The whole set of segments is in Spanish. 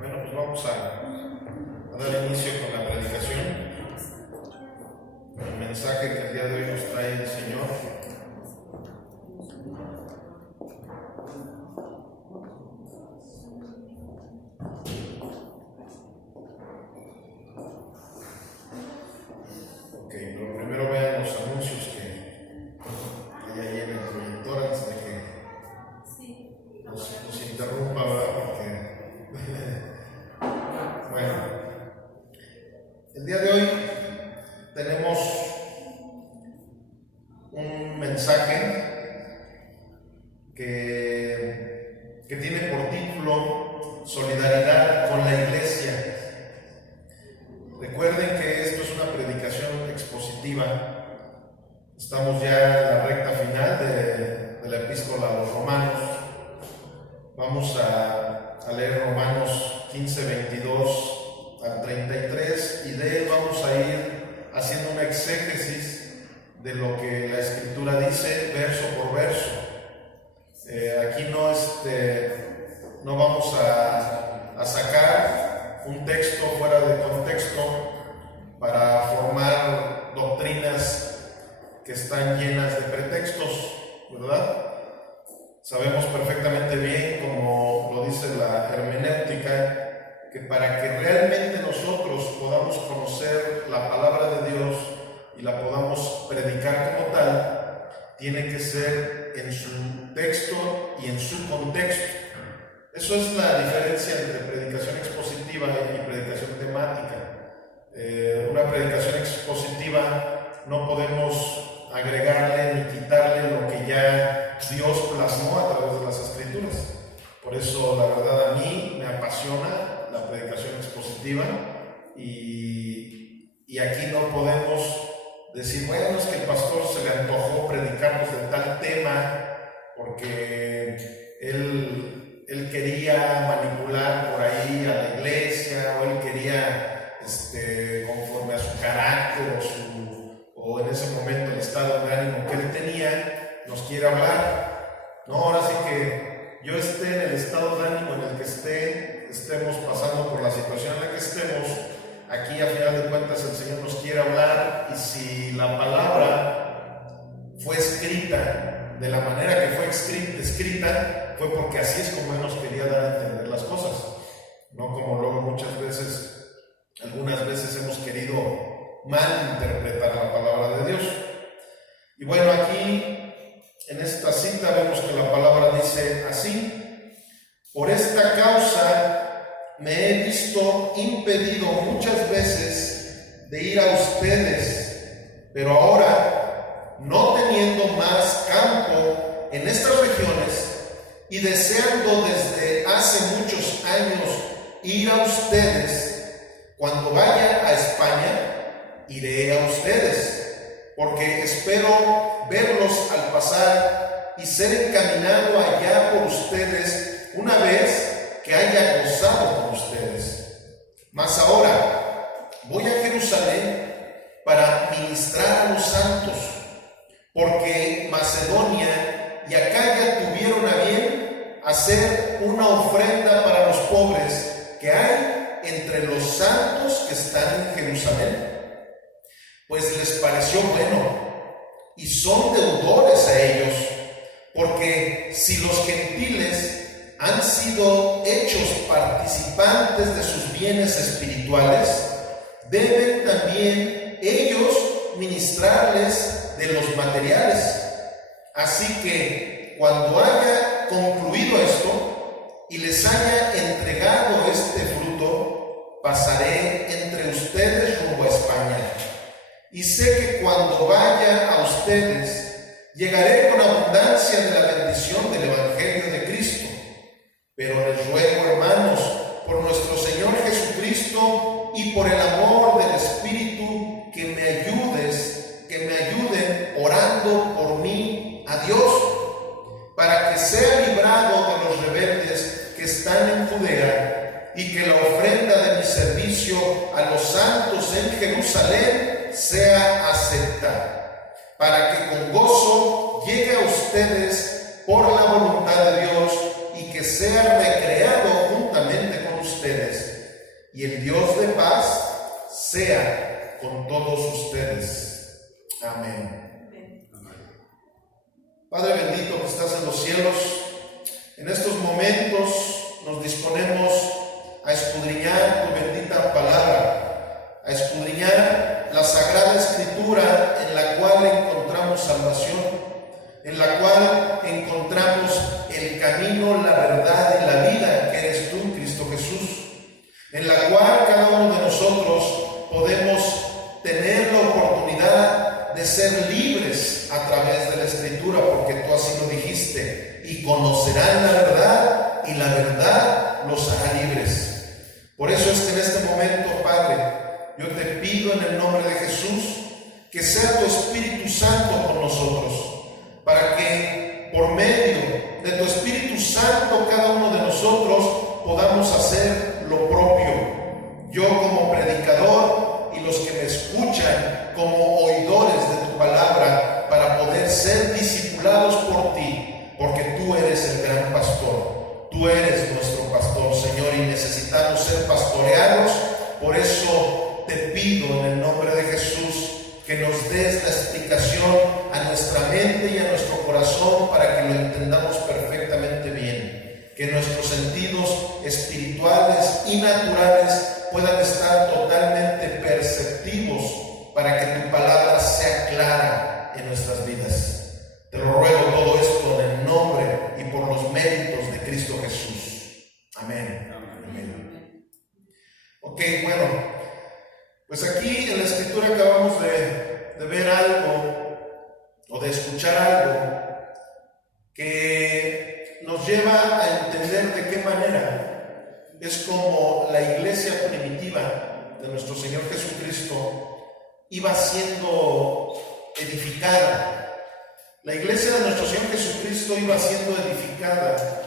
Bueno, pues vamos a dar inicio con la predicación, con el mensaje que el día de hoy nos trae el Señor. Ok, pero primero vean los anuncios que hay ahí en el proyector antes de que nos interrumpa, ¿verdad? Porque bueno, el día de hoy tenemos un mensaje que tiene por título Solidaridad con la Iglesia. Recuerden que esto es una predicación expositiva. Estamos ya en la recta final de la epístola a los Romanos. Vamos a leer Romanos 15, 22 al 33 y de él vamos a ir haciendo una exégesis de lo que la Escritura dice verso por verso. Aquí no vamos a sacar un texto fuera de contexto para formar doctrinas que están llenas de pretextos, ¿verdad? Sabemos perfectamente bien, como lo dice la hermenéutica, que para que realmente nosotros podamos conocer la palabra de Dios y la podamos predicar como tal, tiene que ser en su texto y en su contexto. Eso es la diferencia entre predicación expositiva y predicación temática. Una predicación expositiva no podemos agregarle ni quitarle lo que ya Dios plasmó a través de las Escrituras. Por eso, la verdad, a mí me apasiona la predicación expositiva y aquí no podemos decir, bueno, es que el pastor se le antojó predicarnos de tal tema porque él quería manipular por ahí a la iglesia, o él quería, conforme a su carácter o en ese momento el estado de ánimo que él tenía, nos quiere hablar. No, ahora sí que yo esté en el estado de ánimo en el que estemos pasando por la situación en la que estemos, aquí a final de cuentas el Señor nos quiere hablar, y si la palabra fue escrita de la manera que fue escrita, fue porque así es como Él nos quería dar a entender las cosas, no como luego algunas veces hemos querido malinterpretar la palabra de Dios. Y bueno, aquí en esta cita vemos que la palabra dice así: por esta causa me he visto impedido muchas veces de ir a ustedes, pero ahora, no teniendo más campo en estas regiones y deseando desde hace muchos años ir a ustedes, cuando vaya a España, iré a ustedes, porque espero verlos al pasar y ser encaminado allá por ustedes una vez que haya gozado con ustedes. Mas ahora voy a Jerusalén para ministrar a los santos, porque Macedonia y Acaya tuvieron a bien hacer una ofrenda para los pobres que hay entre los santos que están en Jerusalén. Pues les pareció bueno, y son deudores a ellos, porque si los gentiles han sido hechos participantes de sus bienes espirituales, deben también ellos ministrarles de los materiales. Así que cuando haya concluido esto y les haya entregado este fruto, pasaré entre ustedes rumbo a España. Y sé que cuando vaya a ustedes, llegaré con abundancia de la bendición del Evangelio de Cristo. Pero les ruego, hermanos, por nuestro Señor Jesucristo y por el amor del Espíritu, que me ayuden orando por mí a Dios, para que sea librado de los rebeldes que están en Judea, y que la ofrenda de mi servicio a los santos en Jerusalén sea aceptada, para que con gozo llegue a ustedes por la voluntad de Dios, y que sea recreado juntamente con ustedes. y el Dios de paz sea con todos ustedes. Amén. Padre bendito que estás en los cielos, en estos momentos nos disponemos a escudriñar tu bendita palabra, a escudriñar la Sagrada Escritura en la cual encontramos salvación, en la cual encontramos el camino, la verdad y la vida que eres tú, Cristo Jesús, en la cual cada uno de nosotros podemos tener la oportunidad de ser libres a través de la Escritura, porque tú así lo dijiste, y conocerán la verdad, y la verdad los hará libres. Por eso es que en este momento, Padre, yo te pido en el nombre de Jesús que sea tu Espíritu Santo con nosotros, para que por medio de tu Espíritu Santo cada uno de nosotros podamos hacer lo propio. Yo como predicador y los que me escuchan como oidores de tu palabra, para poder ser discipulados por ti, porque tú eres el gran pastor, tú eres nuestro pastor, Señor, y necesitamos ser pastoreados. Por eso te pido en el nombre de Jesús que nos des la explicación a nuestra mente y a nuestro corazón para que lo entendamos perfectamente bien, que nuestros sentidos espirituales y naturales puedan estar totalmente perceptivos para que tu palabra sea clara en nuestras vidas. Te lo ruego todo esto en el nombre y por los méritos de Cristo Jesús. Amén. Amén. Ok, bueno. Pues aquí en la Escritura acabamos de ver algo o de escuchar algo que nos lleva a entender de qué manera es como la iglesia primitiva de nuestro Señor Jesucristo iba siendo edificada. La iglesia de nuestro Señor Jesucristo iba siendo edificada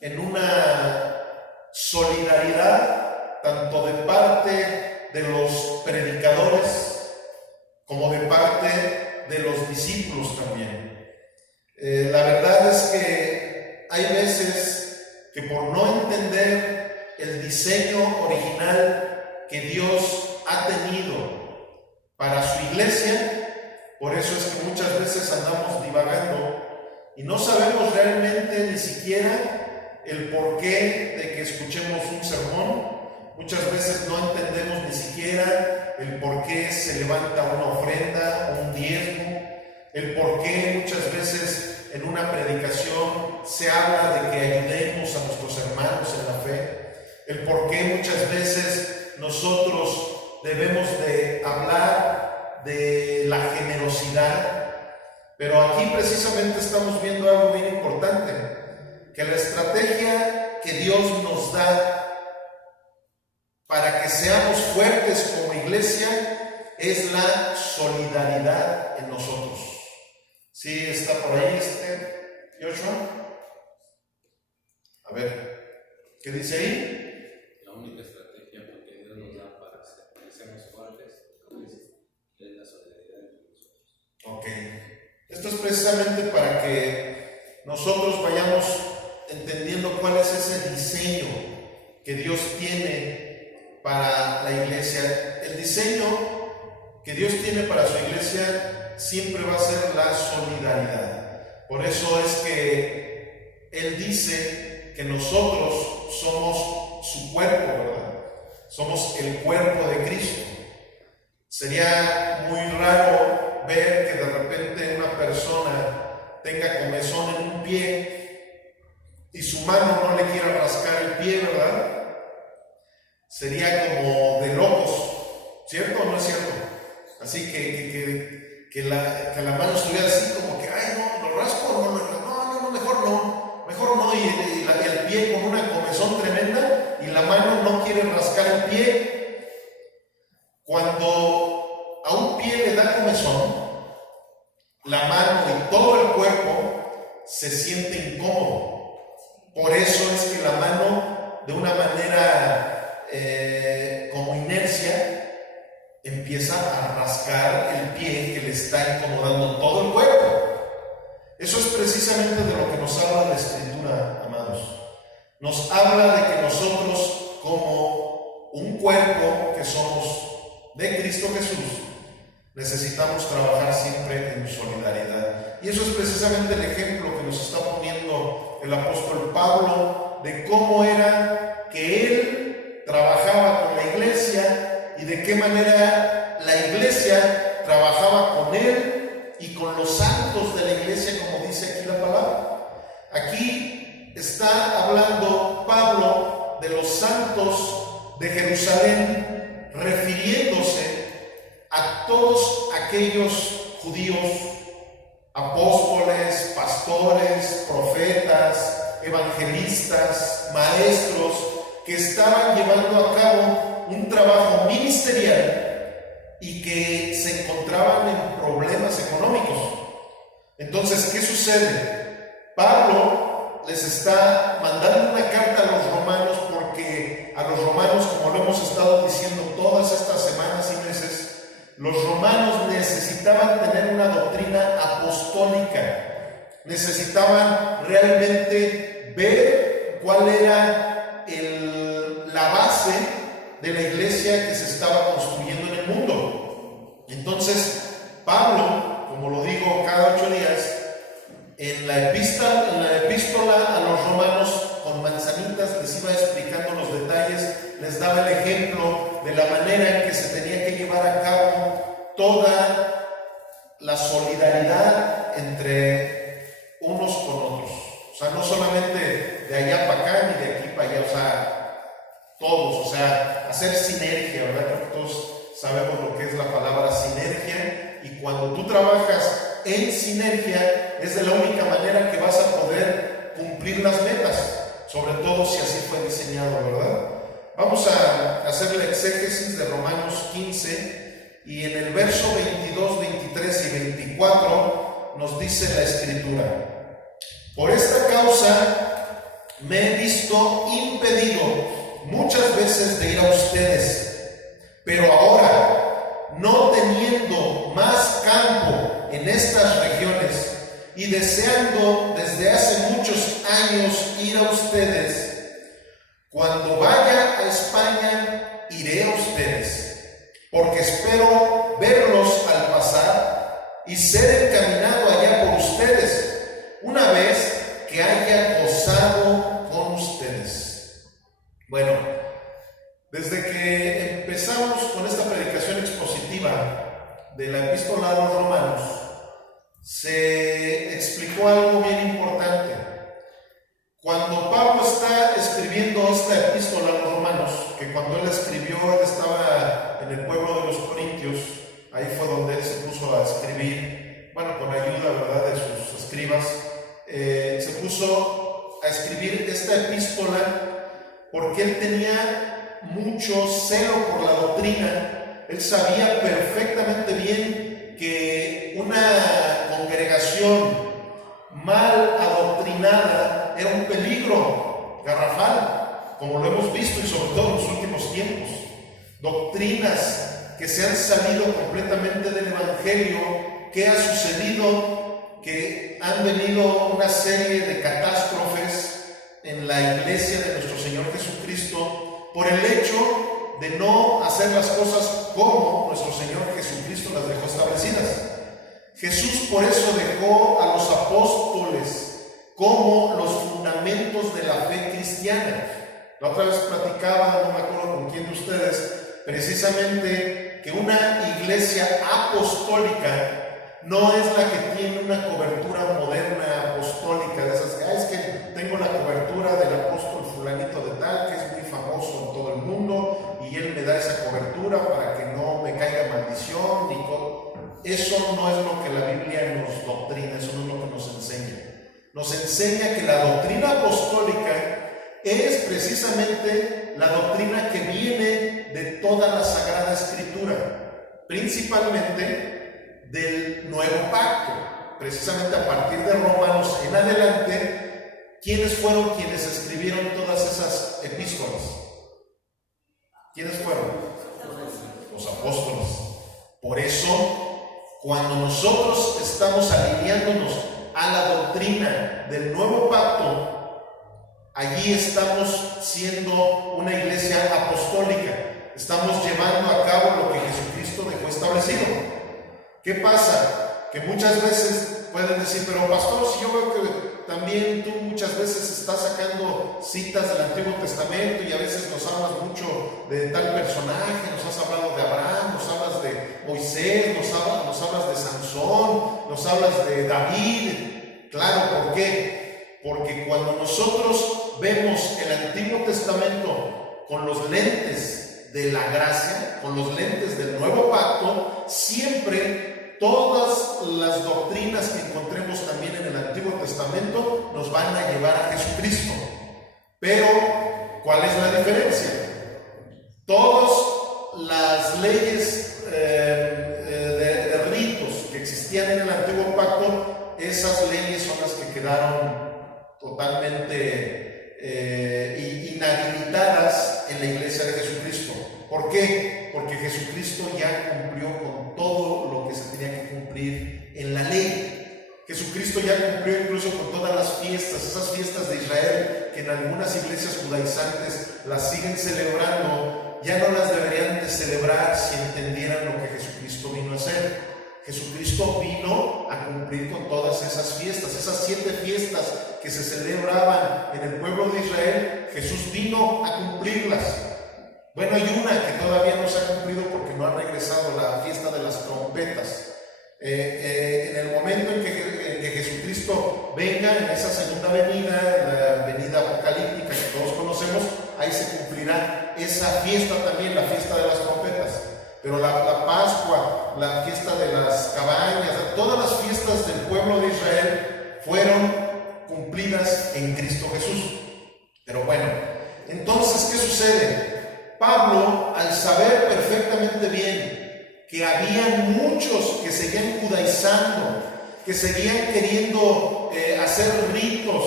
en una solidaridad tanto de parte de los predicadores como de parte de los discípulos también. La verdad es que hay veces que por no entender el diseño original que Dios ha tenido para su iglesia, por eso es que muchas veces andamos divagando y no sabemos realmente ni siquiera el porqué de que escuchemos un sermón. Muchas veces no entendemos ni siquiera el por qué se levanta una ofrenda, un diezmo, el por qué muchas veces en una predicación se habla de que ayudemos a nuestros hermanos en la fe, el por qué muchas veces nosotros debemos de hablar de la generosidad. Pero aquí precisamente estamos viendo algo bien importante, que la estrategia que Dios nos da para que seamos fuertes como iglesia es la solidaridad en nosotros. ¿Sí está por ahí Joshua? A ver, ¿qué dice ahí? La única estrategia que Dios nos da para que seamos fuertes es la solidaridad entre nosotros. Ok. Esto es precisamente para que nosotros vayamos entendiendo cuál es ese diseño que Dios tiene para la iglesia. El diseño que Dios tiene para su iglesia siempre va a ser la solidaridad. Por eso es que Él dice que nosotros somos su cuerpo, ¿verdad? Somos el cuerpo de Cristo. Sería muy raro ver que de repente una persona tenga comezón en un pie y su mano no le quiera rascar el pie, ¿verdad? Sería como de locos, ¿cierto o no es cierto? Así que la mano estuviera así como que, ay, no, lo rasco, no, mejor no, y el pie con una comezón tremenda y la mano no quiere rascar el pie. Cuando a un pie le da comezón, la mano y todo el cuerpo se siente incómodo. Por eso es que la mano, de una manera como inercia, empieza a rascar el pie que le está incomodando todo el cuerpo. Eso es precisamente de lo que nos habla la Escritura, amados. Nos habla de que nosotros como un cuerpo que somos de Cristo Jesús, necesitamos trabajar siempre en solidaridad. Y eso es precisamente el ejemplo que nos está poniendo el apóstol Pablo de cómo era que él trabajaba con la iglesia y de qué manera la iglesia trabajaba con él y con los santos de la iglesia, como dice aquí la palabra. Aquí está hablando Pablo de los santos de Jerusalén, refiriéndose a todos aquellos judíos, apóstoles, pastores, profetas, evangelistas, maestros, que estaban llevando a cabo un trabajo ministerial y que se encontraban en problemas económicos. Entonces, ¿qué sucede? Pablo les está mandando una carta a los romanos, porque a los romanos, como lo hemos estado diciendo todas estas semanas y meses, los romanos necesitaban tener una doctrina apostólica, necesitaban realmente ver cuál era la base de la iglesia que se estaba construyendo en el mundo. Entonces, Pablo, como lo digo cada 8 días, en la epístola a los romanos, con manzanitas les iba explicando los detalles, les daba el ejemplo de la manera en que se tenía que llevar a cabo toda la solidaridad entre unos con otros. O sea, no solamente de allá para acá ni de aquí para allá, o sea, todos, o sea, hacer sinergia, ¿verdad? Creo que todos sabemos lo que es la palabra sinergia, y cuando tú trabajas en sinergia es de la única manera que vas a poder cumplir las metas, sobre todo si así fue diseñado, ¿verdad? Vamos a hacer la exégesis de Romanos 15, y en el verso 22, 23 y 24 nos dice la Escritura: por esta causa me he visto impedido muchas veces de ir a ustedes, pero ahora, no teniendo más campo en estas regiones y deseando desde hace muchos años ir a ustedes, cuando vaya a España iré a ustedes, porque espero verlos al pasar y ser encaminado allá por ustedes, una vez que haya gozado con ustedes. Bueno, desde que empezamos con esta predicación expositiva de la epístola a los romanos, se explicó algo bien importante. Cuando Pablo está escribiendo esta epístola a los romanos, que cuando él escribió, él estaba en el pueblo de los Corintios, ahí fue donde él se puso a escribir, bueno, con ayuda, ¿verdad?, de sus escribas, se puso a escribir esta epístola porque él tenía mucho celo por la doctrina. Él sabía perfectamente bien que una congregación mal adoctrinada era un peligro garrafal, como lo hemos visto, y sobre todo en los últimos tiempos. Doctrinas que se han salido completamente del Evangelio. ¿Qué ha sucedido? Que han venido una serie de catástrofes en la iglesia de nuestro Señor Jesucristo por el hecho de no hacer las cosas como nuestro Señor Jesucristo las dejó establecidas. Jesús por eso dejó a los apóstoles como los fundamentos de la fe cristiana. La otra vez platicaba, no me acuerdo con quién de ustedes, precisamente que una iglesia apostólica no es la que tiene una cobertura moderna apostólica, de esas que, es que tengo la cobertura del apóstol fulanito de tal, que es muy famoso en todo el mundo, y él me da esa cobertura para que no me caiga maldición, ni todo. Eso no es lo que la Biblia nos doctrina, eso no es lo que nos enseña. Nos enseña que la doctrina apostólica es precisamente la doctrina que viene de toda la Sagrada Escritura, principalmente del Nuevo Pacto. Precisamente a partir de Romanos en adelante, ¿quiénes fueron quienes escribieron todas esas epístolas? ¿Quiénes fueron? Los apóstoles. Por eso, cuando nosotros estamos alineándonos a la doctrina del Nuevo Pacto, allí estamos siendo una iglesia apostólica. estamos llevando a cabo lo que Jesucristo dejó establecido. ¿Qué pasa? Que muchas veces pueden decir, pero pastor, si yo veo que también tú muchas veces estás sacando citas del Antiguo Testamento y a veces nos hablas mucho de tal personaje, nos has hablado de Abraham, nos hablas de Moisés, nos hablas de Sansón, nos hablas de David. Claro, ¿por qué? Porque cuando nosotros vemos el Antiguo Testamento con los lentes de la gracia, con los lentes del Nuevo Pacto, siempre todas las doctrinas que encontremos también en el Antiguo Testamento nos van a llevar a Jesucristo. Pero, ¿cuál es la diferencia? Todas las leyes de ritos que existían en el Antiguo Pacto, esas leyes son las que quedaron totalmente inhabilitadas en la iglesia de Jesucristo. ¿Por qué? Porque Jesucristo ya cumplió con todo lo que se tenía que cumplir en la ley. Jesucristo ya cumplió incluso con todas las fiestas, esas fiestas de Israel que en algunas iglesias judaizantes las siguen celebrando, ya no las deberían de celebrar si entendieran lo que Jesucristo vino a hacer. Jesucristo vino a cumplir con todas esas fiestas, esas 7 fiestas que se celebraban en el pueblo de Israel. Jesús vino a cumplirlas. Bueno, hay una que todavía no se ha cumplido porque no ha regresado, la fiesta de las trompetas. En el momento en que Jesucristo venga en esa segunda venida, la venida apocalíptica que todos conocemos, ahí se cumplirá esa fiesta también, la fiesta de las trompetas. Pero la Pascua, la fiesta de las cabañas, todas las fiestas del pueblo de Israel fueron cumplidas en Cristo Jesús. Pero bueno, entonces, ¿qué sucede? Pablo, al saber perfectamente bien que había muchos que seguían judaizando, que seguían queriendo hacer ritos,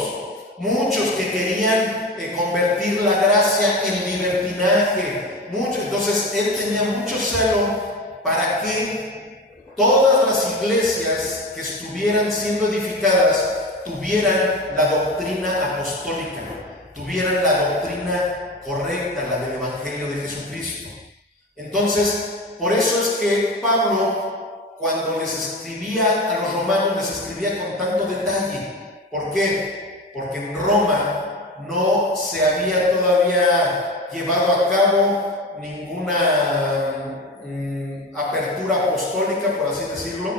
muchos que querían convertir la gracia en libertinaje, entonces él tenía mucho celo para que todas las iglesias que estuvieran siendo edificadas tuvieran la doctrina apostólica, tuvieran la doctrina correcta, la del Evangelio de Jesucristo. Entonces, por eso es que Pablo, cuando les escribía a los romanos, les escribía con tanto detalle. ¿Por qué? Porque en Roma no se había todavía llevado a cabo ninguna apertura apostólica, por así decirlo.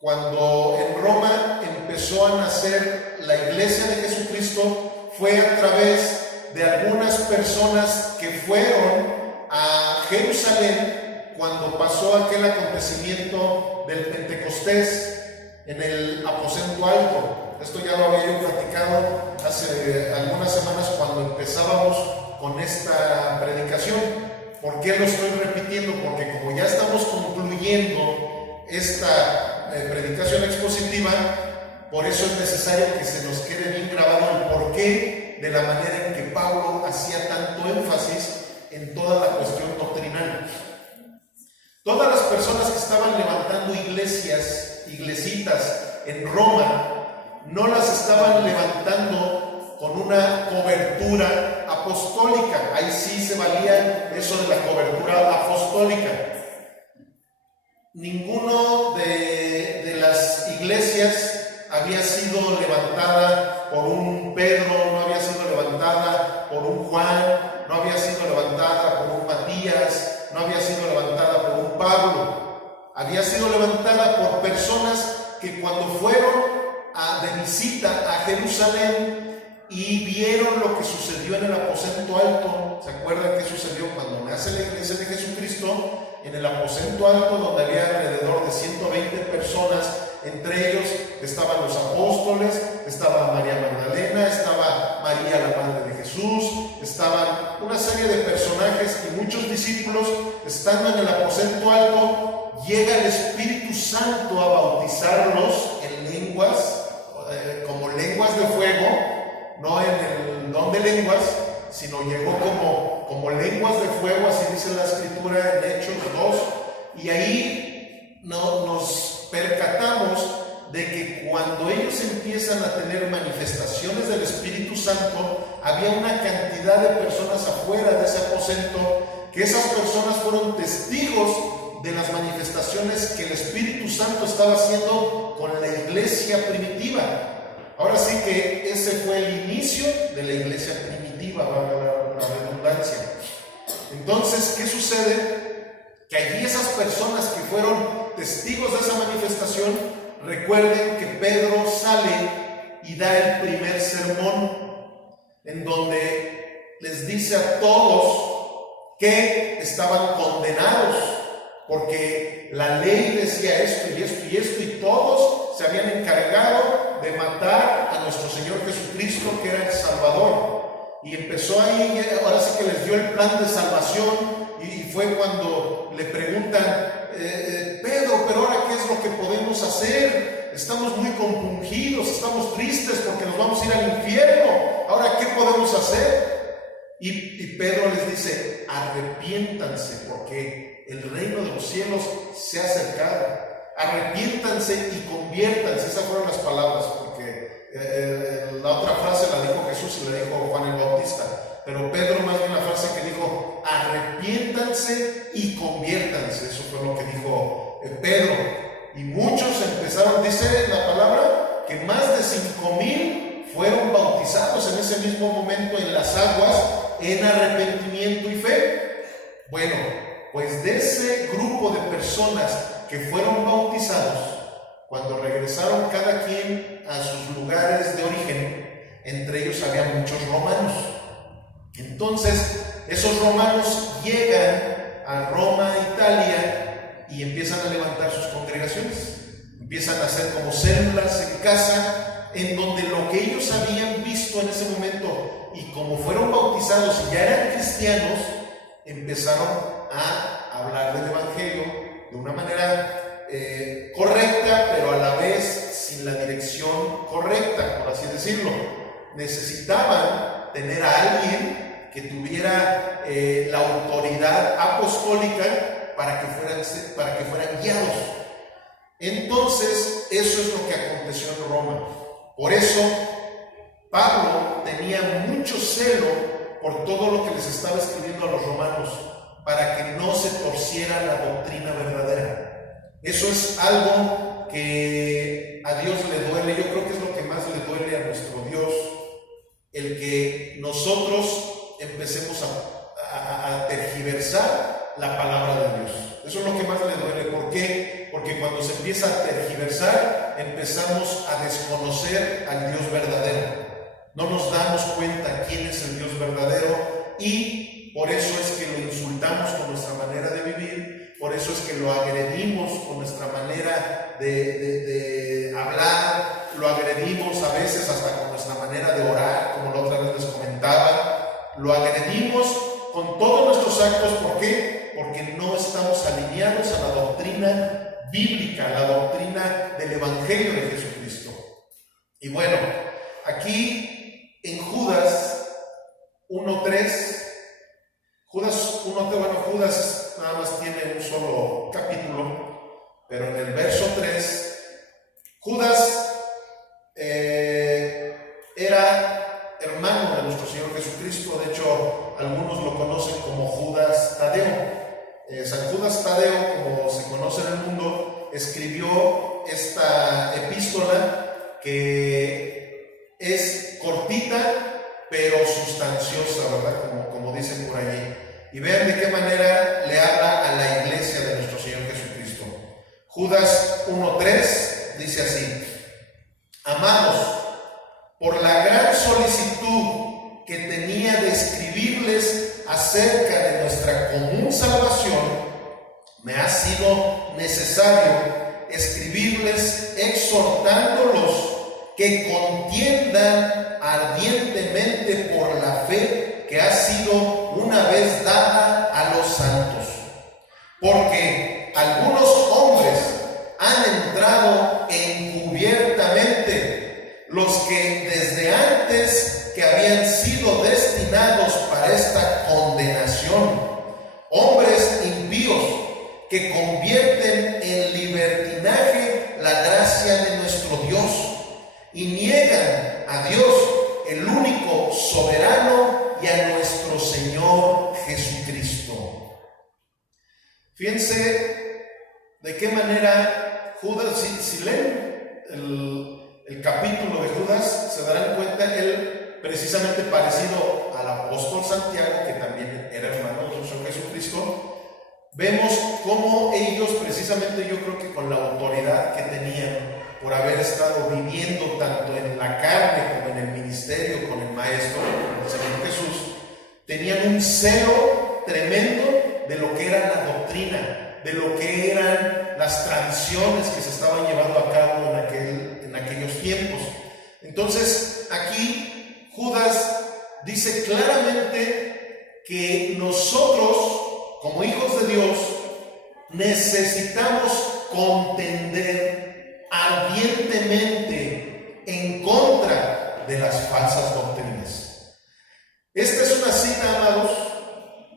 Cuando en Roma empezó a nacer la iglesia de Jesucristo, fue a través de algunas personas que fueron a Jerusalén cuando pasó aquel acontecimiento del Pentecostés en el aposento alto. Esto ya lo había yo platicado hace algunas semanas cuando empezábamos con esta predicación. ¿Por qué lo estoy repitiendo? Porque como ya estamos concluyendo esta predicación expositiva, por eso es necesario que se nos quede bien grabado el porqué de la manera en que Pablo hacía tanto énfasis en toda la cuestión doctrinal. Todas las personas que estaban levantando iglesitas en Roma, no las estaban levantando con una cobertura apostólica. Ahí sí se valía eso de la cobertura apostólica. Ninguno de las iglesias había sido levantada por un Pedro, no había sido levantada por un Juan, no había sido levantada por un Matías, no había sido levantada por un Pablo. Había sido levantada por personas que cuando fueron de visita a Jerusalén y vieron lo que sucedió en el aposento alto. ¿Se acuerdan qué sucedió cuando nace la iglesia de Jesucristo? En el aposento alto, donde había alrededor de 120 personas, entre ellos estaban los apóstoles, estaba María Magdalena, estaba María la madre de Jesús, estaban una serie de personajes y muchos discípulos. Estando en el aposento alto, llega el Espíritu Santo a bautizarlos en lenguas, como lenguas de fuego, no en el don de lenguas, sino llegó como lenguas de fuego, así dice la Escritura en Hechos 2, y ahí nos percatamos de que cuando ellos empiezan a tener manifestaciones del Espíritu Santo, había una cantidad de personas afuera de ese aposento que esas personas fueron testigos de las manifestaciones que el Espíritu Santo estaba haciendo con la iglesia primitiva. Ahora sí que ese fue el inicio de la iglesia primitiva, la redundancia. Entonces, ¿qué sucede? Que allí esas personas que fueron testigos de esa manifestación, recuerden que Pedro sale y da el primer sermón, en donde les dice a todos que estaban condenados, porque la ley decía esto y esto y esto, y todos se habían encargado de matar a nuestro Señor Jesucristo, que era el Salvador. Y empezó ahí, ahora sí que les dio el plan de salvación, y fue cuando le preguntan, Pedro, pero ahora ¿qué es lo que podemos hacer? Estamos muy compungidos, estamos tristes porque nos vamos a ir al infierno. Ahora, ¿qué podemos hacer? Y Pedro les dice, arrepiéntanse porque el reino de los cielos se ha acercado. Arrepiéntanse y conviértanse. Esas fueron las palabras, porque la otra frase la dijo Jesús y la dijo Juan el Bautista. Pero Pedro más bien la frase que dijo, arrepiéntanse y conviértanse. Eso fue lo que dijo Pedro. Y muchos empezaron, dice la palabra, que más de 5,000 fueron bautizados en ese mismo momento en las aguas, en arrepentimiento y fe. Bueno, pues de ese grupo de personas que fueron bautizados, cuando regresaron cada quien a sus lugares de origen, entre ellos había muchos romanos. Entonces, esos romanos llegan a Roma, Italia, y empiezan a levantar sus congregaciones. Empiezan a hacer como células en casa, en donde lo que ellos habían visto en ese momento, y como fueron bautizados y ya eran cristianos, empezaron a hablar del Evangelio de una manera correcta, pero a la vez sin la dirección correcta, por así decirlo. Necesitaban tener a alguien que tuviera la autoridad apostólica para que fueran guiados. Entonces, eso es lo que aconteció en Roma. Por eso, Pablo tenía mucho celo por todo lo que les estaba escribiendo a los romanos, para que no se torciera la doctrina verdadera. Eso es algo que a Dios le duele. Yo creo que es lo que más le duele a nuestro Dios, el que nosotros empecemos a tergiversar la palabra de Dios. Eso es lo que más le duele. ¿Por qué? Porque cuando se empieza a tergiversar, empezamos a desconocer al Dios verdadero. No nos damos cuenta quién es el Dios verdadero, y por eso es que lo insultamos con nuestra manera de vivir, por eso es que lo agredimos con nuestra manera de hablar, lo agredimos a veces hasta con nuestra manera de orar, como la otra vez les comentaba, lo agredimos con todos nuestros actos. ¿Por qué? Porque no estamos alineados a la doctrina bíblica, a la doctrina del Evangelio de Jesucristo. Y bueno, aquí en Judas 1:3, Judas nada más tiene un solo capítulo, pero en el verso 3, Judas era hermano de nuestro Señor Jesucristo. De hecho, algunos lo conocen como Judas Tadeo. San Judas Tadeo, como se conoce en el mundo, escribió esta epístola que es cortita pero sustanciosa, ¿verdad? Como dicen por allí. Y vean de qué manera le habla a la iglesia de nuestro Señor Jesucristo. Judas 1:3 dice así: Amados, por la gran solicitud que tenía de escribirles acerca de nuestra común salvación, me ha sido necesario escribirles exhortándolos que contiendan ardientemente por la fe que ha sido una vez dada a los santos. Porque algunos hombres han entrado encubiertamente, los que desde antes que habían sido destinados para esta condenación, hombres impíos que convierten en libertinaje la gracia de nuestro Dios y niegan a Dios, el único soberano, y a nuestro Señor Jesucristo. Jesucristo. Fíjense de qué manera Judas, si leen el capítulo de Judas, se darán cuenta, él precisamente parecido al apóstol Santiago, que también era hermano de nuestro Jesucristo, vemos cómo ellos precisamente, yo creo que con la autoridad que tenían por haber estado viviendo tanto en la carne como en el ministerio con el Maestro, con el Señor Jesús, tenían un celo tremendo de lo que era la doctrina, de lo que eran las tradiciones que se estaban llevando a cabo en aquellos tiempos. Entonces, aquí Judas dice claramente que nosotros, como hijos de Dios, necesitamos contender ardientemente en contra de las falsas doctrinas. Esta es una cita, amados,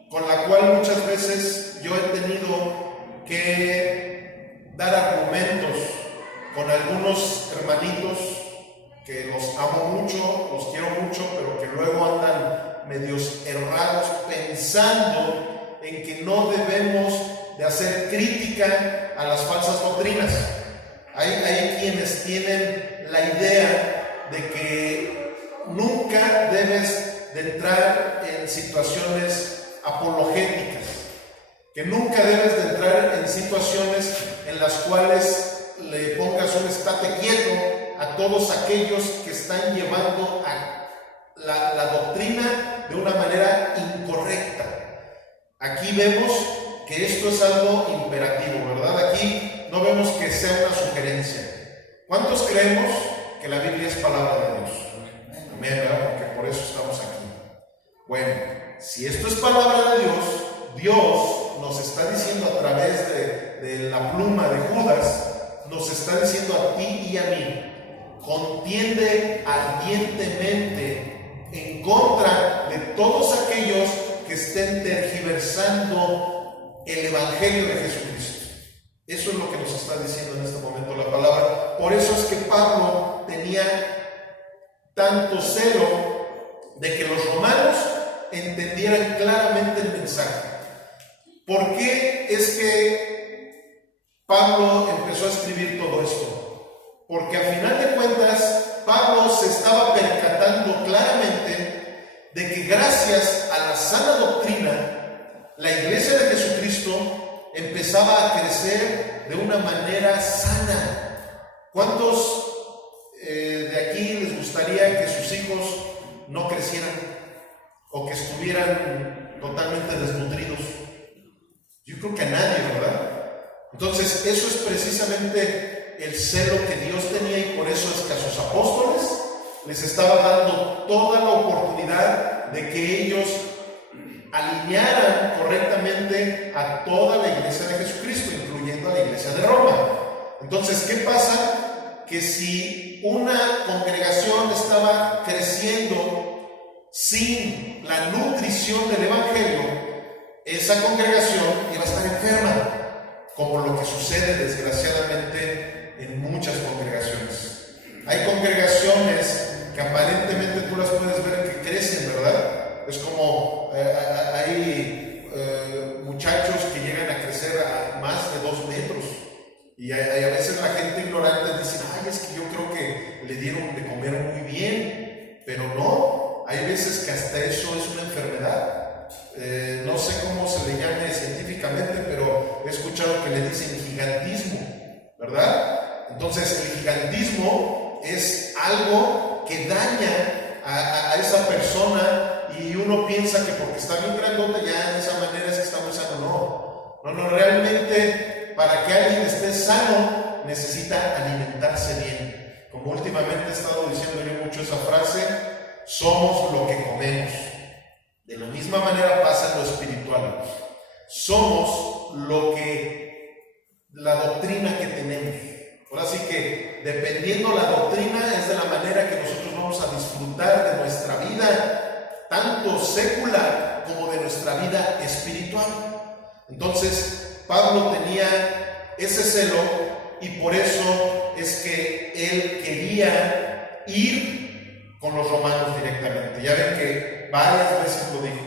con la cual muchas veces yo he tenido que dar argumentos con algunos hermanitos que los amo mucho, los quiero mucho, pero que luego andan medios errados pensando en que no debemos de hacer crítica a las falsas doctrinas. Hay quienes tienen la idea de que nunca debes de entrar en situaciones apologéticas, que nunca debes de entrar en situaciones en las cuales le pongas un estate quieto a todos aquellos que están llevando a la doctrina de una manera incorrecta. Aquí vemos que esto es algo imperativo, ¿verdad? Aquí no vemos que sea una sugerencia. ¿Cuántos creemos que la Biblia es palabra de Dios? Amén, ¿verdad? Porque por eso estamos aquí. Bueno, si esto es palabra de Dios, Dios nos está diciendo a través de la pluma de Judas, nos está diciendo a ti y a mí: contiende ardientemente en contra de todos aquellos que estén tergiversando el Evangelio de Jesucristo. Eso es lo que nos está diciendo en este momento la palabra. Por eso es que Pablo tenía tanto celo de que los romanos entendieran claramente el mensaje. ¿Por qué es que Pablo empezó a escribir todo esto? Porque a final de cuentas Pablo se estaba percatando claramente de que gracias a la sana doctrina, la iglesia de Jesucristo empezaba a crecer de una manera sana. ¿Cuántos de aquí les gustaría que sus hijos no crecieran o que estuvieran totalmente desnutridos? Yo creo que a nadie, ¿verdad? Entonces, eso es precisamente el celo que Dios tenía, y por eso es que a sus apóstoles les estaba dando toda la oportunidad de que ellos alinearan correctamente a toda la iglesia de Jesucristo, incluyendo a la iglesia de Roma. Entonces, ¿qué pasa? Que si una congregación estaba creciendo sin la nutrición del Evangelio, esa congregación iba a estar enferma, como lo que sucede desgraciadamente en muchas congregaciones. Hay congregaciones que aparentemente tú las puedes ver que crecen, ¿verdad? Es como hay muchachos que llegan a crecer a más de 2 metros, y a veces la gente ignorante dice: ay, es que yo creo que le dieron de comer muy bien, pero no, hay veces que hasta eso es una enfermedad. No sé cómo se le llame científicamente, pero he escuchado que le dicen gigantismo, ¿verdad? Entonces el gigantismo es algo que daña a esa persona, y uno piensa que porque está bien grandote ya de esa manera es que está muy sano. No, realmente para que alguien esté sano necesita alimentarse bien. Como últimamente he estado diciendo yo mucho esa frase: somos lo que comemos. De la misma manera pasa en lo espiritual. Somos la doctrina que tenemos. Ahora sí que dependiendo la doctrina es de la manera que nosotros vamos a disfrutar de nuestra vida, tanto secular como de nuestra vida espiritual. Entonces Pablo tenía ese celo, y por eso es que él quería ir con los romanos directamente. Ya ven que varias veces lo dijo: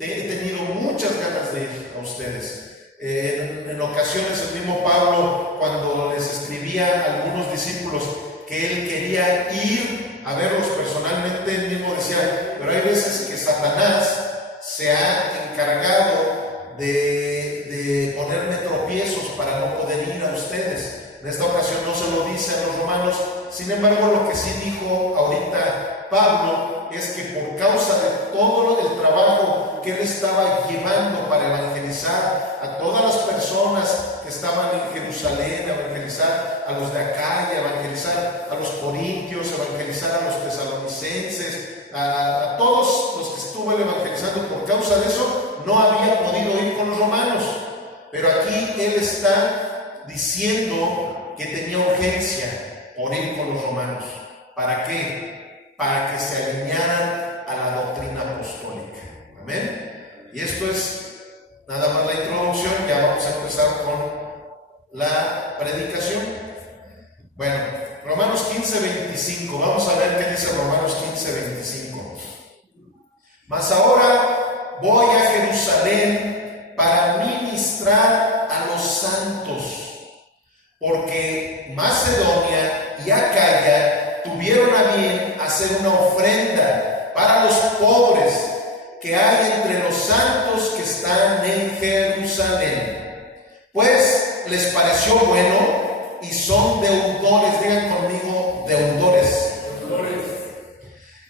He tenido muchas ganas de ir a ustedes. En ocasiones el mismo Pablo, cuando les escribía a algunos discípulos que él quería ir a verlos personalmente, él mismo decía, pero hay veces que Satanás se ha encargado de ponerme tropiezos para no poder ir a ustedes. En esta ocasión no se lo dice a los romanos, sin embargo lo que sí dijo ahorita Pablo es que por causa de todo el trabajo que él estaba llevando para evangelizar a todas las personas que estaban en Jerusalén, evangelizar a los de Acaya, evangelizar a los corintios, evangelizar a los tesalonicenses, a todos los que estuvo él evangelizando, por causa de eso no había podido ir con los romanos. Pero aquí él está diciendo que tenía urgencia por ir con los romanos. ¿Para qué? Para que se alinearan a la doctrina apostólica. Amén. Y esto es nada más la introducción. Ya vamos a empezar con la predicación. Bueno, Romanos 15:25. Vamos a ver qué dice Romanos 15:25. Mas ahora voy a Jerusalén para ministrar a los santos, porque Macedonia y Acaya tuvieron a bien hacer una ofrenda para los pobres que hay entre los santos que están en Jerusalén. Pues les pareció bueno y son deudores, digan conmigo, deudores.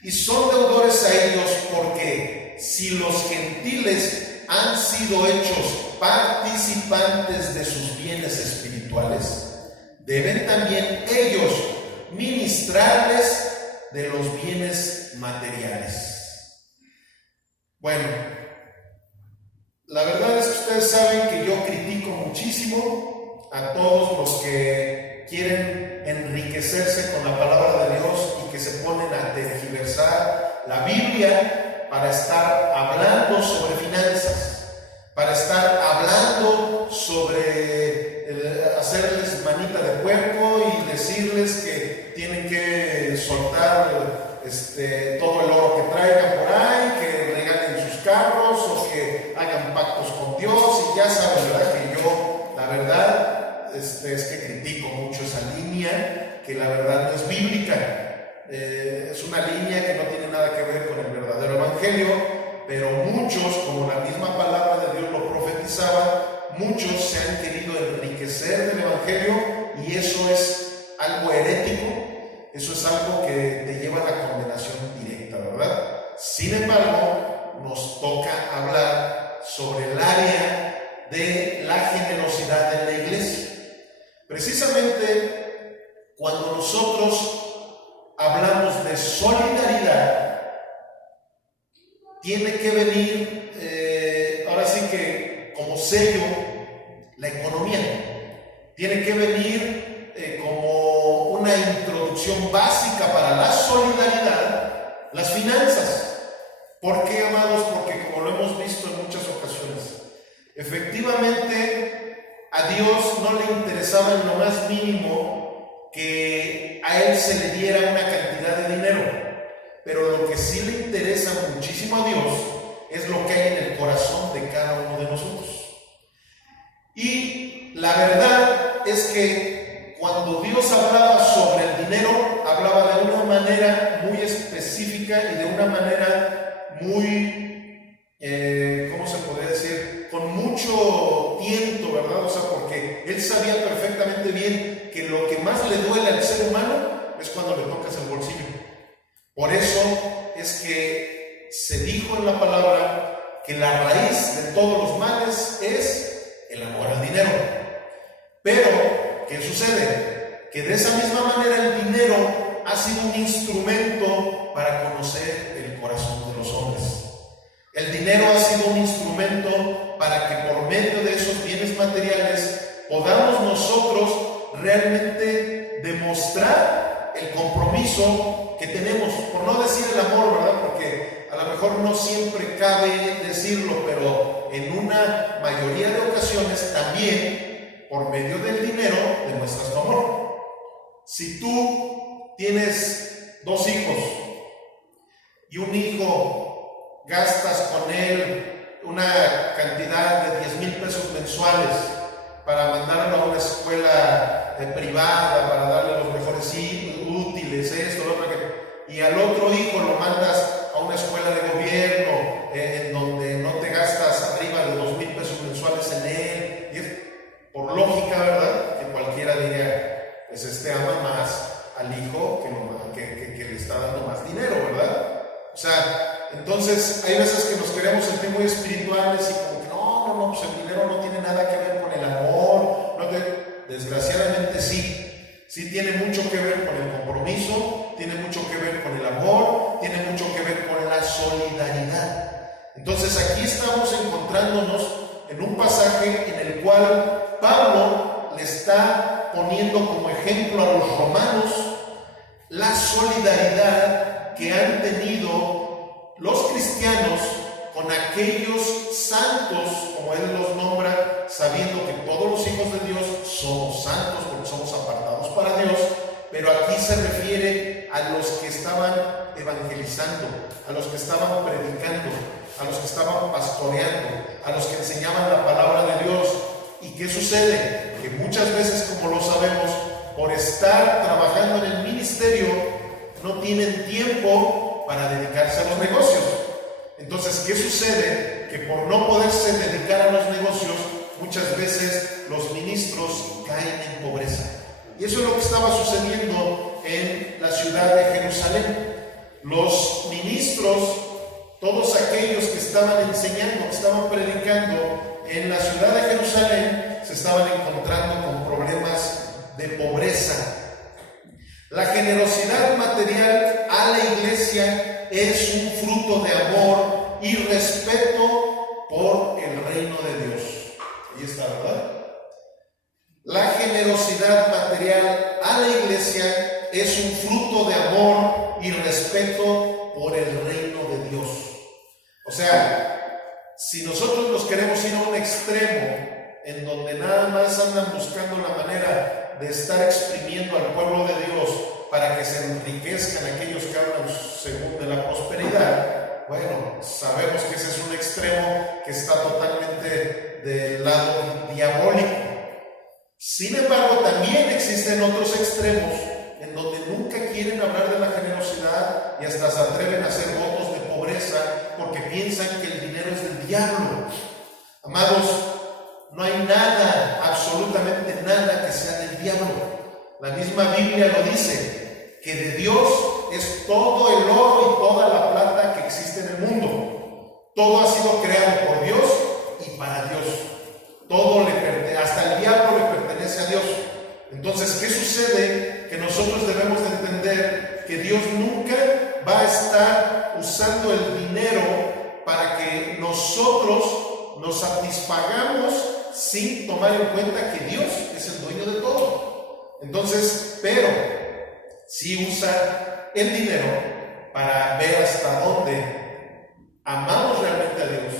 Y son deudores a ellos porque si los gentiles han sido hechos participantes de sus bienes espirituales, deben también ellos ministrarles de los bienes materiales. Bueno, la verdad es que ustedes saben que yo critico muchísimo a todos los que quieren enriquecerse con la palabra de Dios y que se ponen a tergiversar la Biblia para estar hablando sobre finanzas, para estar hablando sobre hacerles manita de puerco y decirles que tienen que soltar todo el oro que traigan por ahí, que regalen sus carros o que hagan pactos con Dios. Y ya saben, ¿verdad? Que yo, la verdad, es que critico mucho esa línea, que la verdad no es bíblica. Es una línea que no tiene nada que ver con el verdadero evangelio, pero muchos, como la misma palabra de Dios lo profetizaba, muchos se han querido enriquecer del evangelio y eso es algo herético, eso es algo que te lleva a la condenación directa, ¿verdad? Sin embargo, nos toca hablar sobre el área de la generosidad en la iglesia. Precisamente cuando nosotros hablamos de solidaridad, tiene que venir, ahora sí que como sello, la economía. Tiene que venir como una introducción básica para la solidaridad, las finanzas. ¿Por qué, amados? Porque como lo hemos visto en muchas ocasiones, efectivamente a Dios no le interesaba en lo más mínimo que a Él se le diera una cantidad de dinero. Pero lo que sí le interesa muchísimo a Dios es lo que hay en el corazón de cada uno de nosotros. Y la verdad es que cuando Dios hablaba sobre el dinero, hablaba de una manera muy específica y de una manera muy, ¿cómo se podría decir? Con mucho tiento, ¿verdad? O sea, porque Él sabía perfectamente bien que lo que más le duele al ser humano es cuando le tocas el bolsillo. Por eso es que se dijo en la palabra que la raíz de todos los males es el amor al dinero. Pero, ¿qué sucede? Que de esa misma manera el dinero ha sido un instrumento para conocer el corazón de los hombres. El dinero ha sido un instrumento para que por medio de esos bienes materiales podamos nosotros realmente demostrar el compromiso que tenemos, por no decir el amor, ¿verdad? Porque a lo mejor no siempre cabe decirlo, pero en una mayoría de ocasiones también, por medio del dinero, demuestras tu amor. Si tú tienes 2 hijos y un hijo gastas con él una cantidad de 10,000 pesos mensuales para mandarlo a una escuela privada, para darle los mejores útiles, esto, lo otro, y al otro hijo lo mandas a una escuela de gobierno en donde no te gastas arriba de 2,000 pesos mensuales en él. Y es, por lógica, ¿verdad?, que cualquiera diría, pues ama más al hijo que le está dando más dinero, ¿verdad? O sea, entonces hay veces que nos queremos sentir muy espirituales y como que no, pues el dinero no tiene nada que ver con el amor. Desgraciadamente sí tiene mucho que ver con el compromiso, tiene mucho que ver con el amor, tiene mucho que ver con la solidaridad. Entonces aquí estamos encontrándonos en un pasaje en el cual Pablo le está poniendo como ejemplo a los romanos la solidaridad que han tenido los cristianos con aquellos santos, como él los nombra, sabiendo que todos los hijos de Dios somos santos porque somos apartados para Dios, pero aquí se refiere a los que estaban evangelizando, a los que estaban predicando, a los que estaban pastoreando, a los que enseñaban la palabra de Dios. ¿Y qué sucede? Que muchas veces, como lo sabemos, por estar trabajando en el ministerio, no tienen tiempo para dedicarse a los negocios. Entonces, ¿qué sucede? Que por no poderse dedicar a los negocios, muchas veces los ministros caen en pobreza. Y eso es lo que estaba sucediendo en la ciudad de Jerusalén. Los ministros, todos aquellos que estaban enseñando, que estaban predicando en la ciudad de Jerusalén, se estaban encontrando con problemas de pobreza. La generosidad material a la iglesia es un fruto de amor y respeto por el reino de Dios. Ahí está, ¿verdad? La generosidad material a la iglesia es un fruto de amor y respeto por el reino de Dios. O sea, si nosotros nos queremos ir a un extremo en donde nada más andan buscando la manera de estar exprimiendo al pueblo de Dios para que se enriquezcan aquellos que hablan según de la prosperidad, bueno, sabemos que ese es un extremo que está totalmente del lado diabólico. Sin embargo, también existen otros extremos en donde nunca quieren hablar de la generosidad y hasta se atreven a hacer votos de pobreza porque piensan que el dinero es del diablo. Amados, no hay nada, absolutamente nada que sea del diablo. La misma Biblia lo dice, que de Dios es todo el oro y toda la plata que existe en el mundo. Todo ha sido creado por Dios y para Dios. Todo le pertenece, hasta el diablo le pertenece a Dios. Entonces, ¿qué sucede? Que nosotros debemos de entender que Dios nunca va a estar usando el dinero para que nosotros nos satisfagamos sin tomar en cuenta que Dios es el dueño de todo. Entonces, pero si usa el dinero para ver hasta dónde amamos realmente a Dios,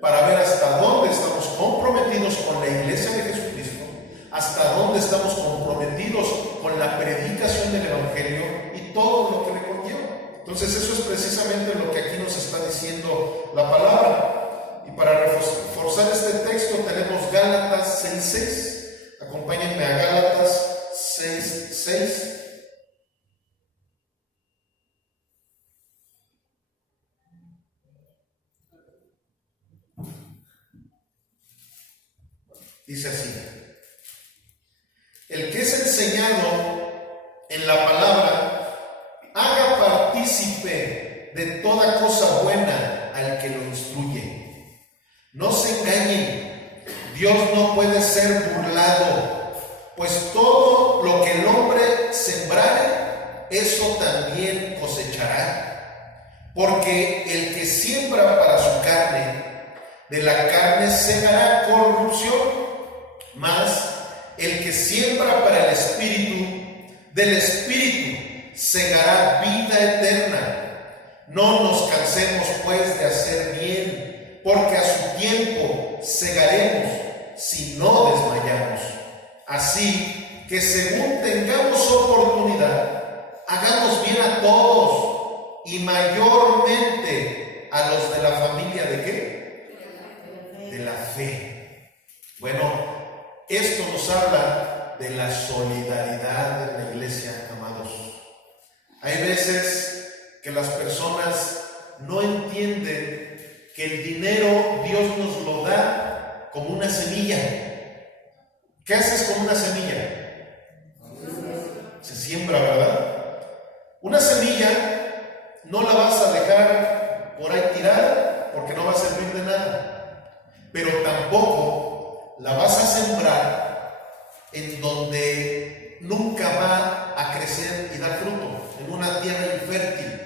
para ver hasta dónde estamos comprometidos con la iglesia de Jesucristo, hasta dónde estamos comprometidos con la predicación del Evangelio y todo lo que le conlleva. Entonces eso es precisamente lo que aquí nos está diciendo la palabra. Y para reforzar este texto tenemos Gálatas 6:6. Acompáñenme a Gálatas 6:6. Dice así: el que es enseñado en la palabra, haga partícipe de toda cosa buena al que lo instruye. No se engañen, Dios no puede ser burlado, pues todo lo que el hombre sembrare, eso también cosechará. Porque el que siembra para su carne, de la carne segará corrupción, mas el que siembra para el Espíritu, del Espíritu segará vida eterna. No nos cansemos pues de hacer bien, porque a su tiempo segaremos si no desmayamos. Así que según tengamos oportunidad, hagamos bien a todos y mayormente a los de la familia ¿de qué? de la fe. Bueno, esto nos habla de la solidaridad de la iglesia, amados. Hay veces que las personas no entienden que el dinero Dios nos lo da como una semilla. ¿Qué haces con una semilla? Se siembra, ¿verdad? Una semilla no la vas a dejar por ahí tirada porque no va a servir de nada, pero tampoco la vas a sembrar en donde nunca va a crecer y dar fruto, en una tierra infértil.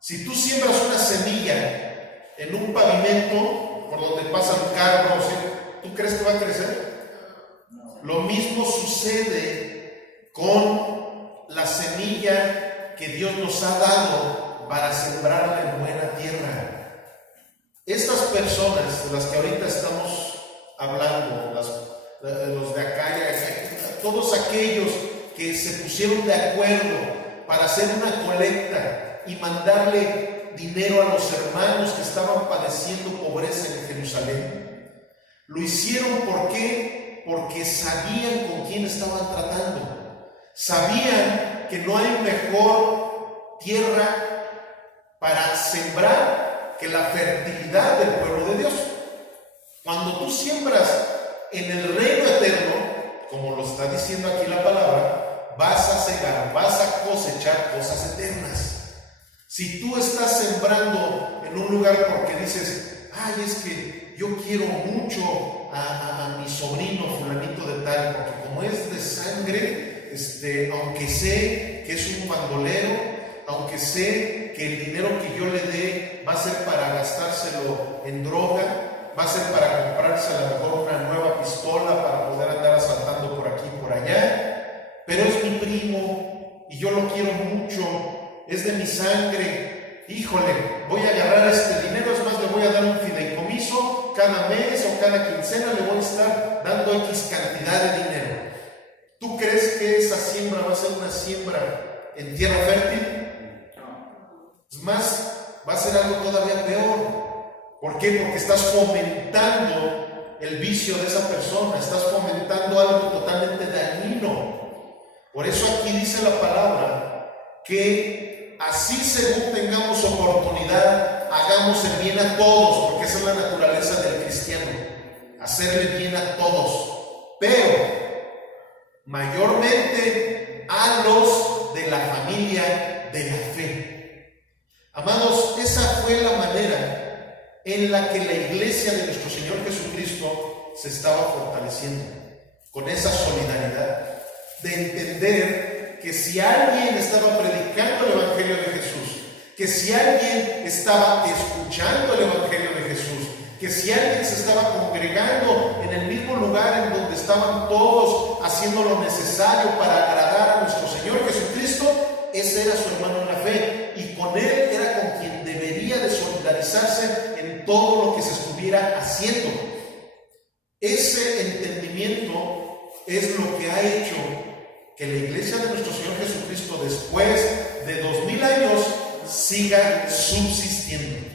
Si tú siembras una semilla en un pavimento por donde pasan carros, ¿tú crees que va a crecer? Lo mismo sucede con la semilla que Dios nos ha dado para sembrarla en buena tierra. Estas personas de las que ahorita estamos hablando, los de acá, todos aquellos que se pusieron de acuerdo para hacer una colecta y mandarle dinero a los hermanos que estaban padeciendo pobreza en Jerusalén, lo hicieron ¿por qué? Porque sabían con quién estaban tratando. Sabían que no hay mejor tierra para sembrar que la fertilidad del pueblo de Dios. Cuando tú siembras en el reino eterno, como lo está diciendo aquí la palabra, vas a cegar, vas a cosechar cosas eternas. Si tú estás sembrando en un lugar porque dices, ay, es que yo quiero mucho a mi sobrino fulanito de tal, porque como es de sangre, aunque sé que es un bandolero, aunque sé que el dinero que yo le dé va a ser para gastárselo en droga, va a ser para comprarse a lo mejor una nueva pistola para poder andar asaltando por aquí y por allá, pero es mi primo y yo lo quiero mucho, es de mi sangre, híjole, voy a agarrar este dinero, es más, le voy a dar un fideicomiso cada mes o cada quincena, le voy a estar dando X cantidad de dinero. ¿Tú crees que esa siembra va a ser una siembra en tierra fértil? Es más, va a ser algo todavía peor. ¿Por qué? Porque estás fomentando el vicio de esa persona, estás fomentando algo totalmente dañino. Por eso aquí dice la palabra que así según tengamos oportunidad, hagamos el bien a todos, porque esa es la naturaleza del cristiano, hacerle bien a todos, pero mayormente a los de la familia de la fe. Amados, esa fue la manera en la que la iglesia de nuestro Señor Jesucristo se estaba fortaleciendo, con esa solidaridad de entender que si alguien estaba predicando el Evangelio de Jesús, que si alguien estaba escuchando el Evangelio de Jesús, que si alguien se estaba congregando en el mismo lugar en donde estaban todos haciendo lo necesario para agradar a nuestro Señor Jesucristo, ese era su hermano en la fe, y con él era con quien debería de solidarizarse en todo lo que se estuviera haciendo. Ese entendimiento es lo que ha hecho que la iglesia de nuestro Señor Jesucristo, después de 2000 años, siga subsistiendo.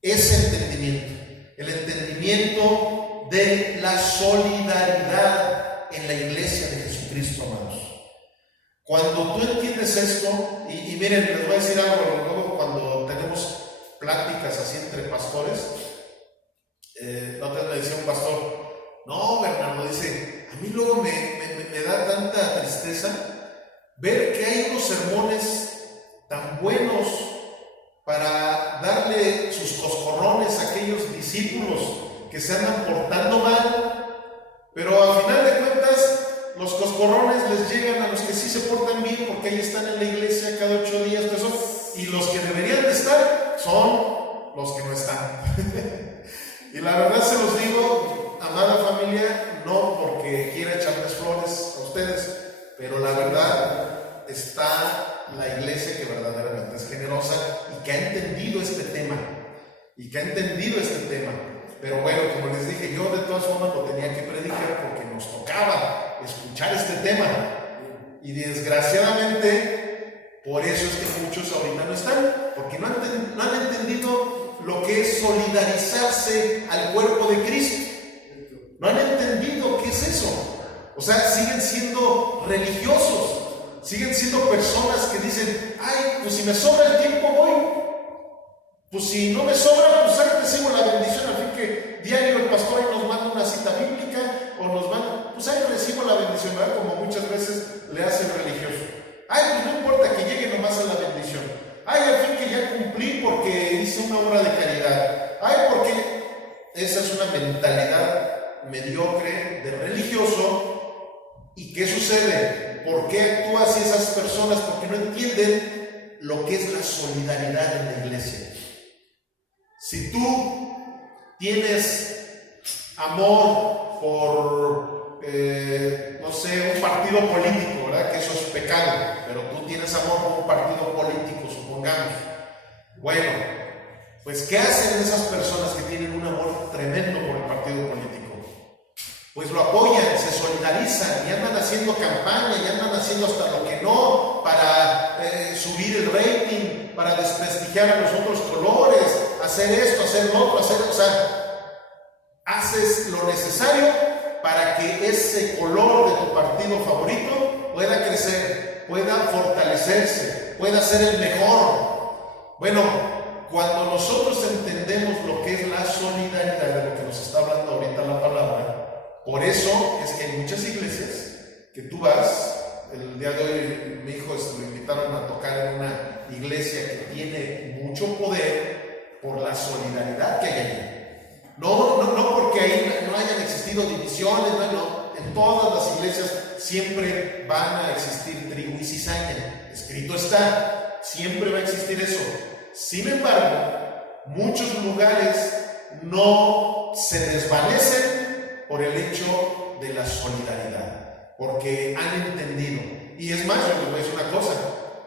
Ese entendimiento, el entendimiento de la solidaridad en la iglesia de Jesucristo, amados. Cuando tú entiendes esto, y miren, les voy a decir algo, luego cuando tenemos pláticas así entre pastores, no te decía un pastor, no, hermano, dice, a mí luego me da tanta tristeza ver que hay unos sermones tan buenos para darle sus coscorrones a aquellos discípulos que se andan portando mal, pero a final de cuentas los coscorrones les llegan a los que sí se portan bien, porque ahí están en la iglesia cada 8 días, y los que deberían de estar son los que no están. Y la verdad se los digo, amada familia, no porque quiera echarles flores a ustedes, pero la verdad está la iglesia que verdaderamente es generosa y que ha entendido este tema, Pero bueno, como les dije, yo de todas formas lo tenía que predicar porque nos tocaba escuchar este tema. Y desgraciadamente, por eso es que muchos ahorita no están, porque no han entendido lo que es solidarizarse al cuerpo de Cristo. No han entendido qué es eso. O sea, siguen siendo religiosos, siguen siendo personas que dicen, ay, pues si me sobra el tiempo voy. Pues si no me sobra, pues ahí recibo la bendición. Al fin que diario el pastor ahí nos manda una cita bíblica o nos manda, pues ahí recibo la bendición, ¿verdad? Como muchas veces le hace el religioso. Ay, pues no importa que llegue nomás a la bendición. Ay, al fin que ya cumplí porque hice una obra de caridad. Ay, porque esa es una mentalidad mediocre de religioso. ¿Y qué sucede? ¿Por qué actúa así esas personas? Porque no entienden lo que es la solidaridad en la iglesia. Si tú tienes amor por, no sé, un partido político, ¿verdad? Que eso es pecado, pero tú tienes amor por un partido político, supongamos. Bueno, pues ¿qué hacen esas personas que tienen un amor tremendo por el partido político? Pues lo apoyan, se solidarizan y andan haciendo campaña y andan haciendo hasta lo que no para subir el rating, para desprestigiar a los otros colores, hacer esto, hacer lo otro, o sea, haces lo necesario para que ese color de tu partido favorito pueda crecer, pueda fortalecerse, pueda ser el mejor. Bueno, cuando nosotros entendemos lo que es la solidaridad, de lo que nos está hablando ahorita la palabra, por eso es que hay muchas iglesias que tú vas, el día de hoy mi hijo lo invitaron a tocar en una iglesia que tiene mucho poder por la solidaridad que hay allí. No porque ahí no hayan existido divisiones, no. En todas las iglesias siempre van a existir trigo y cizaña. Escrito está, siempre va a existir eso. Sin embargo, muchos lugares no se desvanecen por el hecho de la solidaridad, porque han entendido. Y es más, yo les voy a decir una cosa,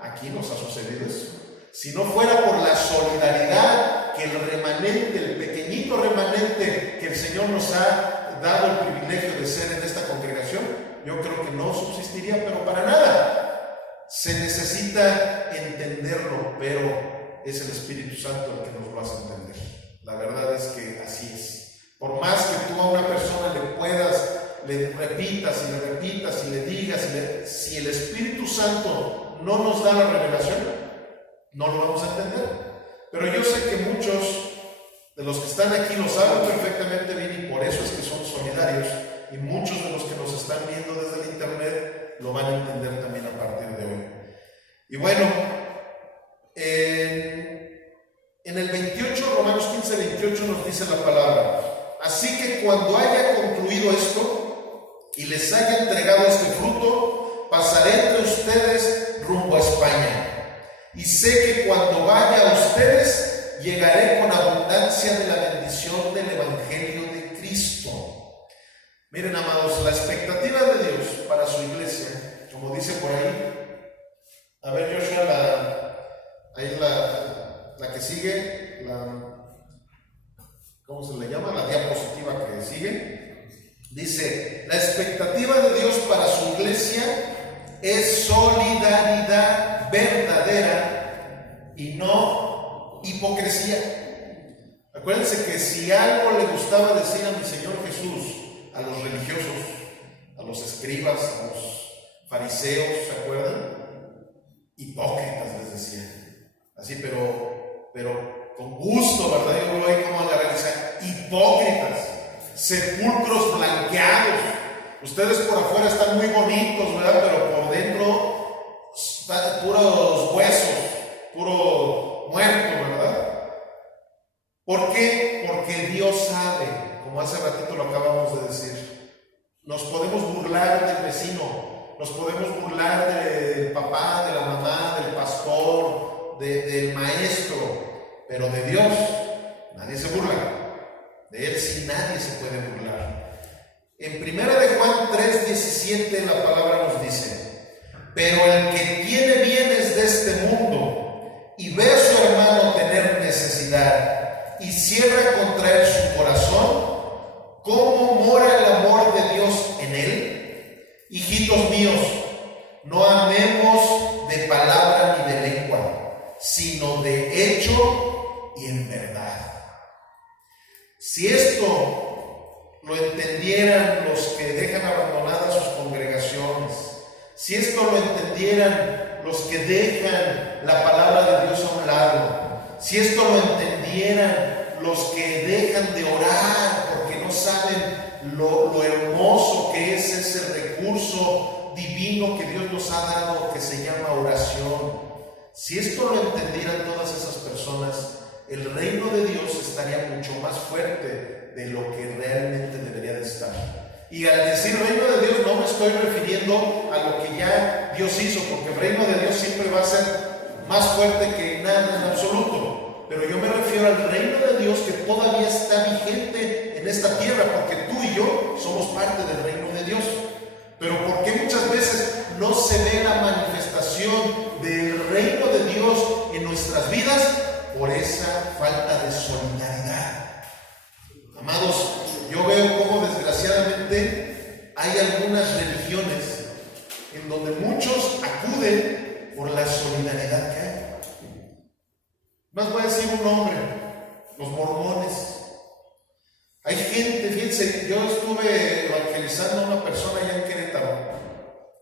aquí nos ha sucedido eso. Si no fuera por la solidaridad que el remanente, el pequeñito remanente que el Señor nos ha dado el privilegio de ser en esta congregación, yo creo que no subsistiría, pero para nada. Se necesita entenderlo, pero es el Espíritu Santo el que nos lo hace entender. La verdad es que así es. Por más que tú a una persona le repitas y le digas, si el Espíritu Santo no nos da la revelación, no lo vamos a entender. Pero yo sé que muchos de los que están aquí lo saben perfectamente bien y por eso es que son solidarios, y muchos de los que nos están viendo desde el internet lo van a entender también a partir de hoy. Y bueno, en el 28, Romanos 15, 28 nos dice la palabra: así que cuando haya concluido esto y les haya entregado este fruto, pasaré entre ustedes rumbo a España. Y sé que cuando vaya a ustedes, llegaré con abundancia de la bendición del Evangelio de Cristo. Miren, amados, la expectativa de Dios para su iglesia, como dice por ahí, a ver, Joshua, la que sigue, ¿cómo se le llama? La diapositiva que sigue. Dice, la expectativa de Dios para su iglesia es solidaridad verdadera y no hipocresía. Acuérdense que si algo le gustaba decir a mi Señor Jesús a los religiosos, a los escribas, a los fariseos, ¿se acuerdan? Hipócritas les decía. Así, pero con gusto, ¿verdad? Yo veo ahí como agarrar, hipócritas, sepulcros blanqueados. Ustedes por afuera están muy bonitos, ¿verdad? Pero por dentro están puros huesos, puro muerto, ¿verdad? ¿Por qué? Porque Dios sabe, como hace ratito lo acabamos de decir. Nos podemos burlar del vecino, nos podemos burlar del papá, de la mamá, del pastor, del maestro, pero de Dios nadie se burla. De Él sí nadie se puede burlar. En 1 de Juan 3:17 la palabra nos dice: pero el que tiene bienes de este mundo y ve a su hermano tener necesidad y cierra contra él su corazón, ¿cómo mora el amor de Dios en él? Hijitos míos, no amemos de palabra ni de lengua, sino de hecho y en verdad. entendieran los que dejan abandonadas sus congregaciones, si esto lo entendieran los que dejan la palabra de Dios a un lado, si esto lo entendieran los que dejan de orar porque no saben lo hermoso que es ese recurso divino que Dios nos ha dado, que se llama oración. Si esto lo entendieran todas esas personas, el reino de Dios estaría mucho más fuerte de lo que realmente debería de estar. Y al decir reino de Dios no me estoy refiriendo a lo que ya Dios hizo, porque el reino de Dios siempre va a ser más fuerte que nada en absoluto. Pero yo me refiero al reino de Dios que todavía está vigente en esta tierra, porque tú y yo somos parte del reino de Dios. Pero ¿por qué muchas veces no se ve la manifestación del reino de Dios en nuestras vidas? Por esa falta de solidaridad. Amados, yo veo cómo desgraciadamente hay algunas religiones en donde muchos acuden por la solidaridad que hay. Más voy a decir un nombre: los mormones. Hay gente, fíjense, yo estuve evangelizando a una persona allá en Querétaro,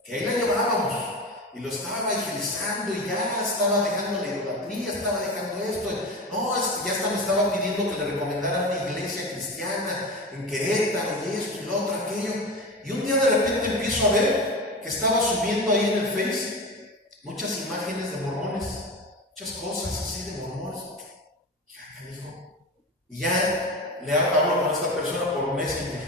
que ahí la llevábamos y lo estaba evangelizando y ya estaba dejando la idolatría, estaba dejando esto. No, ya hasta me estaba pidiendo que le recomendara una iglesia cristiana en Querétaro y esto y lo otro, aquello. Y un día de repente empiezo a ver que estaba subiendo ahí en el Face muchas imágenes de mormones, muchas cosas así de mormones. ¿Qué dijo? Y ya le hablo con esta persona por un mes y me dice: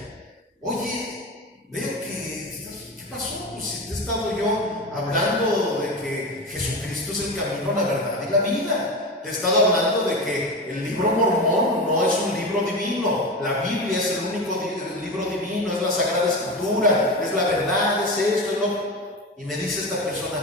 oye, veo que, ¿qué pasó? Pues si te he estado yo hablando de que Jesucristo es el camino, la verdad y la vida. Te he estado hablando de que el libro mormón no es un libro divino. La Biblia es el único libro divino, es la Sagrada Escritura, es la verdad, es esto y lo. Y me dice esta persona: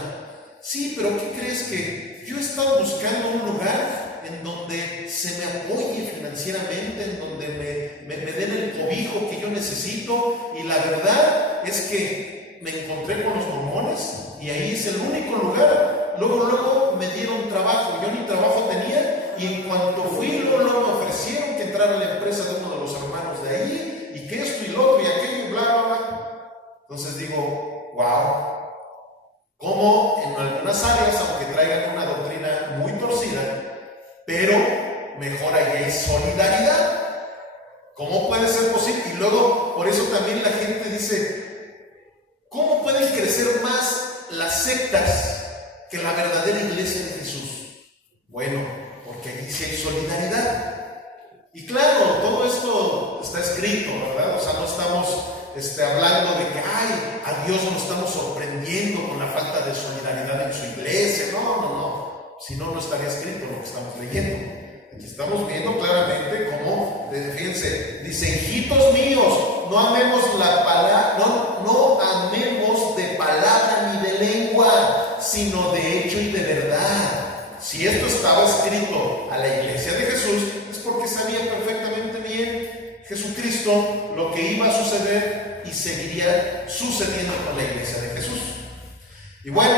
sí, pero ¿qué crees? Que yo he estado buscando un lugar en donde se me apoye financieramente, en donde me den el cobijo que yo necesito, y la verdad es que me encontré con los mormones y ahí es el único lugar. Luego me dieron trabajo, yo ni trabajo tenía, y en cuanto fui, luego me ofrecieron que entrara a la empresa de uno de los hermanos de ahí, y que esto y lo otro y aquello y bla, bla, bla. Entonces digo: wow, como en algunas áreas, aunque traigan una doctrina muy torcida, pero mejor allá hay solidaridad. ¿Cómo puede ser posible? Y luego, por eso también la gente dice: ¿cómo pueden crecer más las sectas que la verdadera iglesia de Jesús? Bueno, porque allí sí hay solidaridad. Y claro, todo esto está escrito, ¿verdad? O sea, no estamos hablando de que a Dios nos estamos sorprendiendo con la falta de solidaridad en su iglesia. No. Si no, no estaría escrito lo que estamos leyendo. Aquí estamos viendo claramente cómo, fíjense, dice: hijitos míos, no amemos la palabra, no amemos de palabra ni de lengua, sino de hecho y de verdad. Si esto estaba escrito a la iglesia de Jesús, es porque sabía perfectamente bien Jesucristo lo que iba a suceder y seguiría sucediendo con la iglesia de Jesús. Y bueno,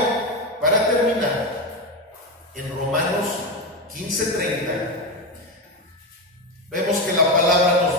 para terminar, en Romanos 15:30 vemos que la palabra nos